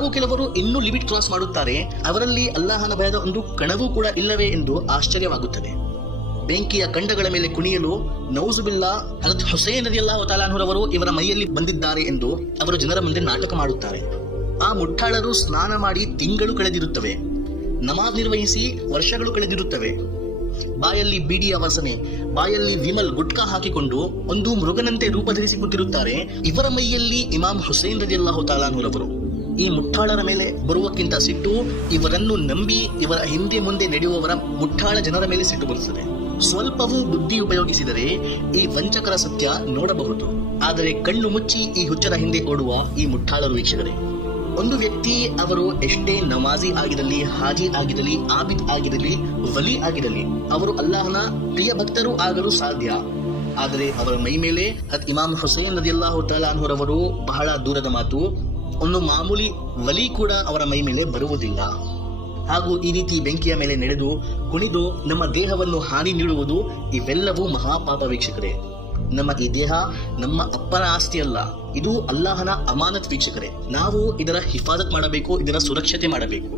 ಹಾಗೂ ಕೆಲವರು ಇನ್ನೂ ಲಿಮಿಟ್ ಕ್ರಾಸ್ ಮಾಡುತ್ತಾರೆ. ಅವರಲ್ಲಿ ಅಲ್ಲಾಹನ ಭಯದ ಒಂದು ಕಣವೂ ಕೂಡ ಇಲ್ಲವೇ ಎಂದು ಆಶ್ಚರ್ಯವಾಗುತ್ತದೆ. ಬೆಂಕಿಯ ಕಂಡಗಳ ಮೇಲೆ ಕುಣಿಯಲು ನೌಜುಬಿಲ್ಲಾ ಹಜರತ್ ಹುಸೇನ್ ರಲಿಯಲ್ಲಾಹು ತಆಲಾ ಅನ್ಹುರವರು ಇವರ ಮೈಯಲ್ಲಿ ಬಂದಿದ್ದಾರೆ ಎಂದು ಅವರು ಜನರ ಮುಂದೆ ನಾಟಕ ಮಾಡುತ್ತಾರೆ. ಆ ಮುಠಾಳರು ಸ್ನಾನ ಮಾಡಿ ತಿಂಗಳು ಕಳೆದಿರುತ್ತವೆ, ನಮಾಜ್ ನಿರ್ವಹಿಸಿ ವರ್ಷಗಳು ಕಳೆದಿರುತ್ತವೆ. ಬಾಯಲ್ಲಿ ಬೀಡಿಯ ವಾಸನೆ, ಬಾಯಲ್ಲಿ ವಿಮಲ್ ಗುಟ್ಕಾ ಹಾಕಿಕೊಂಡು ಒಂದು ಮೃಗನಂತೆ ರೂಪ ಧರಿಸಿ ಕೂತಿರುತ್ತಾರೆ. ಇವರ ಮೈಯಲ್ಲಿ ಇಮಾಮ್ ಹುಸೇನ್ ರಲಿಯಲ್ಲಾಹು ತಆಲಾ ಅನ್ಹುರವರು. ಈ ಮುಠಾಳರ ಮೇಲೆ ಬರುವಕ್ಕಿಂತ ಸಿಟ್ಟು ಇವರನ್ನು ನಂಬಿ ಇವರ ಹಿಂದೆ ಮುಂದೆ ನಡೆಯುವವರ ಮುಠಾಳ ಜನರ ಮೇಲೆ ಸಿಟ್ಟು ಬರುತ್ತದೆ. ಸ್ವಲ್ಪವೂ ಬುದ್ಧಿ ಉಪಯೋಗಿಸಿದರೆ ಈ ವಂಚಕರ ಸತ್ಯ ನೋಡಬಹುದು. ಆದರೆ ಕಣ್ಣು ಮುಚ್ಚಿ ಈ ಹುಚ್ಚರ ಹಿಂದೆ ಓಡುವ ಈ ಮುಠಾಳರು ವೀಕ್ಷಕರೇ, ಒಂದು ವ್ಯಕ್ತಿ ಅವರು ಎಷ್ಟೇ ನಮಾಜಿ ಆಗಿರಲಿ, ಹಾಜಿ ಆಗಿರಲಿ, ಆಬಿದ್ ಆಗಿರಲಿ, ವಲಿ ಆಗಿರಲಿ, ಅವರು ಅಲ್ಲಾಹನ ಪ್ರಿಯ ಭಕ್ತರು ಆಗಲು ಸಾಧ್ಯ. ಆದರೆ ಅವರ ಮೈ ಮೇಲೆ ಇಮಾಮ್ ಹುಸೇನ್ ರಲಿಯಲ್ಲಾಹು ತಆಲಾ ಅನ್ಹುರವರು ಬಹಳ ದೂರದ ಮಾತು, ಒಂದು ಮಾಮೂಲಿ ವಲಿ ಕೂಡ ಅವರ ಮೈ ಮೇಲೆ ಬರುವುದಿಲ್ಲ. ಹಾಗೂ ಈ ರೀತಿ ಬೆಂಕಿಯ ಮೇಲೆ ನಡೆದು ಕುಣಿದು ನಮ್ಮ ದೇಹವನ್ನು ಹಾನಿ ನೀಡುವುದು ಇವೆಲ್ಲವೂ ಮಹಾಪಾಪ ವೀಕ್ಷಕರೇ. ನಮ್ಮ ಈ ದೇಹ ನಮ್ಮ ಅಪ್ಪನ ಆಸ್ತಿ ಅಲ್ಲ, ಇದು ಅಲ್ಲಾಹನ ಅಮಾನತ್ ವೀಕ್ಷಕರೇ. ನಾವು ಇದರ ಹಿಫಾಜತ್ ಮಾಡಬೇಕು, ಇದರ ಸುರಕ್ಷತೆ ಮಾಡಬೇಕು.